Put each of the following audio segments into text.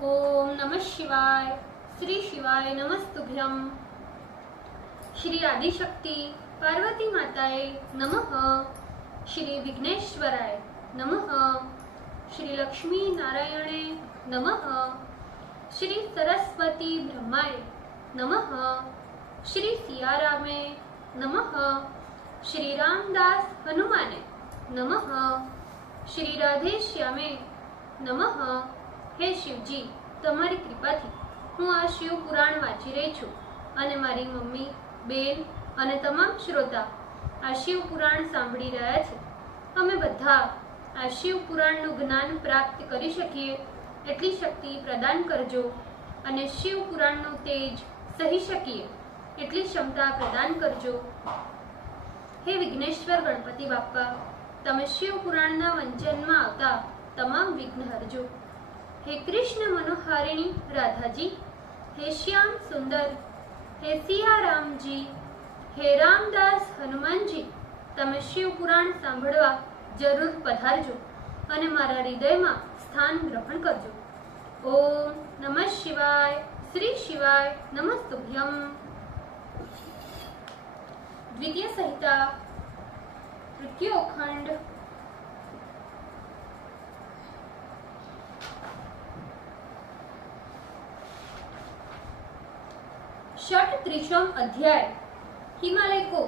ओम नमः शिवाय। श्री शिवाय नमस्तुभ्यम। श्री आदिशक्ति पार्वती माताए नमः। श्री विघ्नेश्वराय नमः। श्री लक्ष्मी नारायणे नमः। श्री सरस्वती ब्रह्माय नमः। श्री सियारामे नमः। श्री रामदास हनुमाने नमः। श्री राधे श्यामे नमः। हे शिवजी, તમારી કૃપાથી હું આ શિવ પુરાણ વાંચી રહી છું અને મારી મમ્મી, બેન અને તમામ શ્રોતા આ શિવ પુરાણ સાંભળી રહ્યા છે। અમે બધા આ શિવ પુરાણનું જ્ઞાન પ્રાપ્ત કરી શકીએ એટલી શક્તિ પ્રદાન કરજો અને શિવ પુરાણનું તેજ સહી શકીએ એટલી ક્ષમતા પ્રદાન કરજો। હે વિઘ્નેશ્વર ગણપતિ બાપ્પા, તમે શિવ પુરાણના વંચનમાં આવતા તમામ વિઘ્ન હરજો। हे कृष्ण मनोहारिणी राधा जी, हे श्याम सुंदर, हे सिया राम जी, हे रामदास हनुमान जी, तमे शिव पुराण सांभळवा जरूर पधारजो अने मारा हृदयमां स्थान ग्रहण करजो। ओम नमः शिवाय। श्री शिवाय नमस्तुभ्यम। द्वितीय संहिता तृतीयोखंड षट्त्रिशम अध्याय। हिमालय को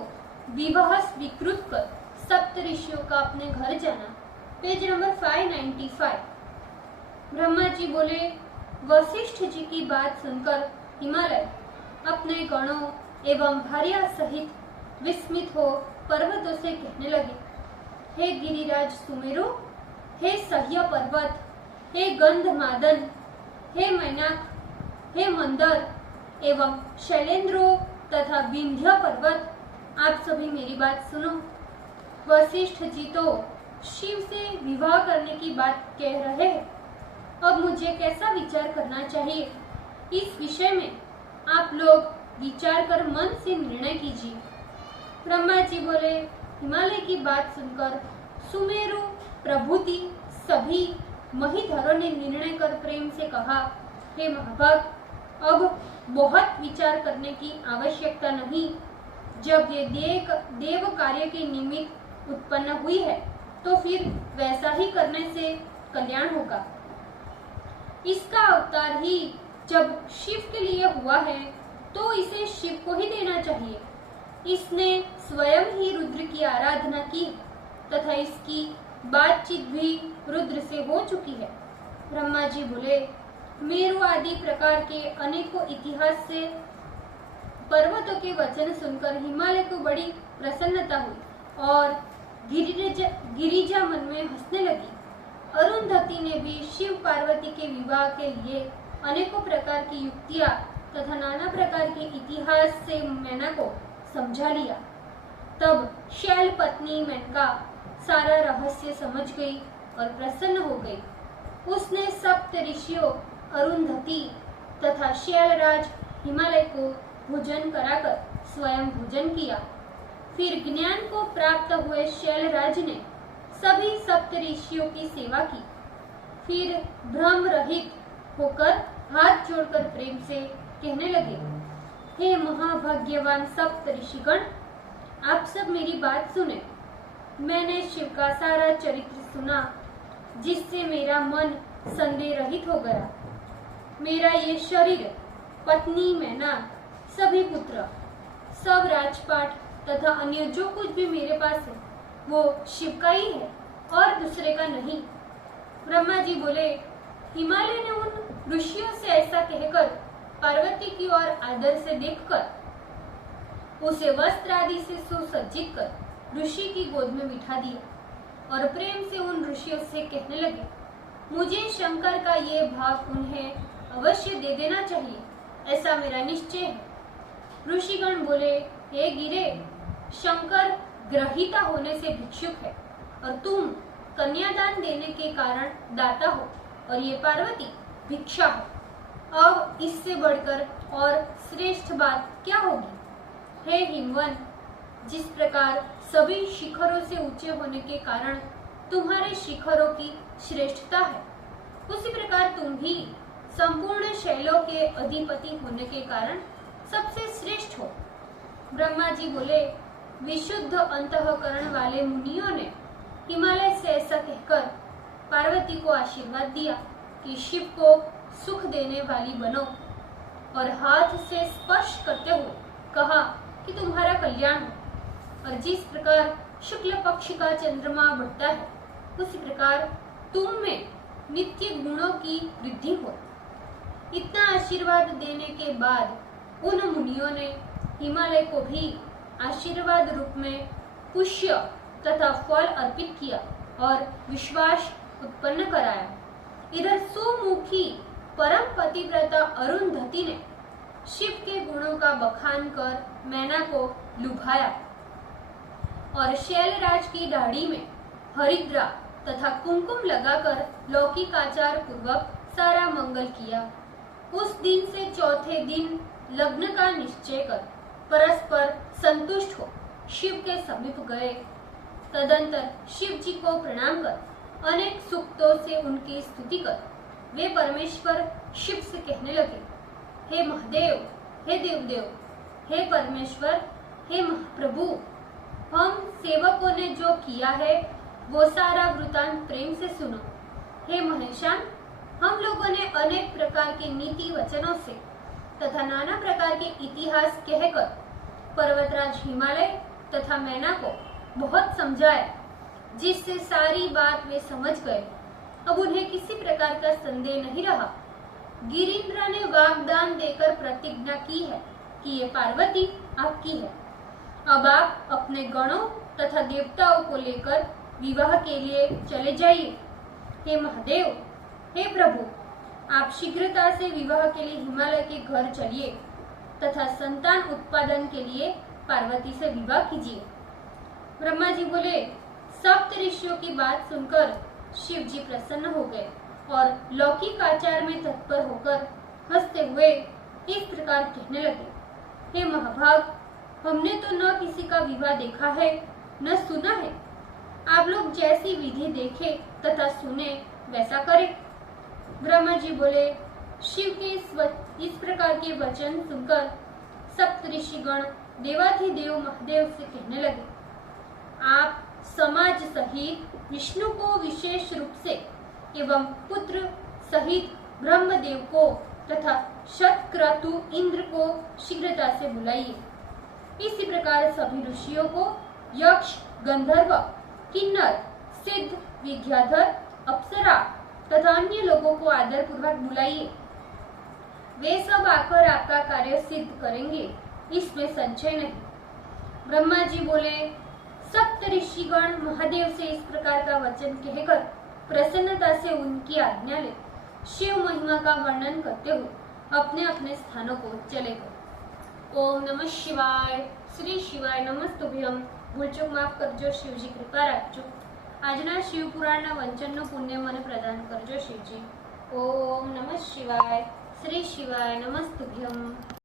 विवाह स्वीकृत कर सप्त ऋषियों का अपने घर जाना। Page number 595। ब्रह्मा जी बोले, वशिष्ठ जी की बात सुनकर हिमालय अपने गणों एवं भार्या सहित विस्मित हो पर्वतों से कहने लगे, हे गिरिराज सुमेरु, हे सह्य पर्वत, हे गंधमादन, हे मैनाक, हे मंदर एवं शैलेंद्रो तथा विंध्य पर्वत, आप सभी मेरी बात सुनो। वशिष्ठ जी तो शिव से विवाह करने की बात कह रहे हैं। अब मुझे कैसा विचार करना चाहिए, इस विषय में आप लोग विचार कर मन से निर्णय कीजिए। ब्रह्मा जी बोले, हिमालय की बात सुनकर सुमेरु प्रभृति सभी महीधरों ने निर्णय कर प्रेम से कहा, हे महाभाग, अब बहुत विचार करने की आवश्यकता नहीं। जब ये देव कार्य के निमित्त उत्पन्न हुई है तो फिर वैसा ही करने से कल्याण होगा। इसका अवतार ही जब शिव के लिए हुआ है तो इसे शिव को ही देना चाहिए। इसने स्वयं ही रुद्र की आराधना की तथा इसकी बातचीत भी रुद्र से हो चुकी है। ब्रह्मा जी बोले, मेरु आदि प्रकार के अनेकों इतिहास से पर्वतों के वचन सुनकर हिमालय को बड़ी प्रसन्नता हुई और गिरिजा मन में हंसने लगी। अरुंधति ने भी शिव पार्वती के विवाह के लिए अनेकों प्रकार की युक्तियां तथा नाना प्रकार के इतिहास से मेना को समझा लिया। तब शैल पत्नी मेनका सारा रहस्य समझ गई और प्रसन्न हो गई। उसने सप्त ऋषियों अरुंधति तथा शैलराज हिमालय को भोजन कराकर स्वयं भोजन किया। फिर ज्ञान को प्राप्त हुए शैलराज ने सभी सप्त ऋषियों की सेवा की। फिर भ्रम रहित होकर हाथ जोड़कर प्रेम से कहने लगे, हे महाभाग्यवान सप्त ऋषिगण, आप सब मेरी बात सुने। मैंने शिव का सारा चरित्र सुना जिससे मेरा मन संदेह रहित हो गया। मेरा ये शरीर, पत्नी, मैना, सभी पुत्र, सब राजपाट तथा अन्य जो कुछ भी मेरे पास है वो शिव का ही है और दूसरे का नहीं। ब्रह्मा जी बोले, हिमालय ने उन ऋषियों से ऐसा कहकर पार्वती की ओर आदर से देखकर उसे वस्त्र आदि से सुसज्जित कर ऋषि की गोद में बिठा दिया और प्रेम से उन ऋषियों से कहने लगे, मुझे शंकर का ये भाग उन्हें अवश्य दे देना चाहिए, ऐसा मेरा निश्चय है। ऋषिगण बोले, हे गिरे, शंकर ग्रहिता होने से भिक्षुक है और तुम कन्यादान देने के कारण दाता हो और ये पार्वती भिक्षा हो। अब इससे बढ़कर और श्रेष्ठ बात क्या होगी। हे हिमवन, जिस प्रकार सभी शिखरों से ऊंचे होने के कारण तुम्हारे शिखरों की श्रेष्ठता है, उसी प्रकार तुम भी संपूर्ण शैलों के अधिपति होने के कारण सबसे श्रेष्ठ हो। ब्रह्मा जी बोले, विशुद्ध अंतःकरण वाले मुनियों ने हिमालय से ऐसा कहकर पार्वती को आशीर्वाद दिया कि शिव को सुख देने वाली बनो, और हाथ से स्पर्श करते हुए कहा कि तुम्हारा कल्याण हो। और जिस प्रकार शुक्ल पक्ष का चंद्रमा बढ़ता है, उसी प्रकार तुम में नित्य गुणों की वृद्धि हो। इतना आशीर्वाद देने के बाद उन मुनियों ने हिमालय को भी आशीर्वाद रूप में पुष्य तथा फल अर्पित किया और विश्वास उत्पन्न कराया। इधर सुमुखी परम पतिव्रता अरुंधति ने शिव के गुणों का बखान कर मैना को लुभाया और शैलराज की दाढ़ी में हरिद्रा तथा कुमकुम लगाकर लौकिकाचार पूर्वक सारा मंगल किया। उस दिन से चौथे दिन लग्न का निश्चय कर परस्पर संतुष्ट हो शिव के समीप गए। तदंतर शिव जी को प्रणाम कर अनेक सूक्तों से उनकी स्तुति कर वे परमेश्वर शिव से कहने लगे, हे महादेव, हे देवदेव, हे परमेश्वर, हे महाप्रभु, हम सेवकों ने जो किया है वो सारा वृतांत प्रेम से सुनो। हे महेशान, हम लोगों ने अनेक प्रकार के नीति वचनों से तथा नाना प्रकार के इतिहास कहकर पर्वतराज हिमालय तथा मैना को बहुत समझाया, जिससे सारी बात वे समझ गए। अब उन्हें किसी प्रकार का संदेह नहीं रहा। गिरिंद्र ने वाग्दान देकर प्रतिज्ञा की है कि ये पार्वती आपकी है। अब आप अपने गणों तथा देवताओं को लेकर विवाह के लिए चले जाइए। हे महादेव, हे प्रभु, आप शीघ्रता से विवाह के लिए हिमालय के घर चलिए तथा संतान उत्पादन के लिए पार्वती से विवाह कीजिए। ब्रह्मा जी बोले, सप्त ऋषियों की बात सुनकर शिव जी प्रसन्न हो गए और लौकिक आचार में तत्पर होकर हंसते हुए इस प्रकार कहने लगे, हे महाभाग, हमने तो न किसी का विवाह देखा है न सुना है। आप लोग जैसी विधि देखे तथा सुने वैसा करें। ब्रह्मा जी बोले, शिव के इस प्रकार के वचन सुनकर सप्त ऋषिगण देवाधिदेव महादेव से कहने लगे, आप समाज सहित विष्णु को विशेष रूप से एवं पुत्र सहित ब्रह्मदेव को तथा शतक्रतु इंद्र को शीघ्रता से बुलाइए। इसी प्रकार सभी ऋषियों को यक्ष, गंधर्व, किन्नर, सिद्ध, विद्याधर, अप्सरा तथा अन्य लोगों को आदर पूर्वक बुलाइए। वे सब आकर आपका कार्य सिद्ध करेंगे, इसमें संशय नहीं। ब्रह्मा जी बोले, सप्त ऋषिगण महादेव से इस प्रकार का वचन कहकर प्रसन्नता से उनकी आज्ञा ले शिव महिमा का वर्णन करते हुए अपने अपने स्थानों को चले गए। ओम नमः शिवाय। श्री शिवाय नमस्तुभ्यम। ભૂલચૂક માફ કરજો, શિવજી કૃપા રાખજો। આજના શિવ પુરાણના વંચનનું પુણ્ય મને પ્રદાન કરજો શિવજી। ઓમ નમઃ શિવાય। શ્રી શિવાય નમસ્તુભ્યમ।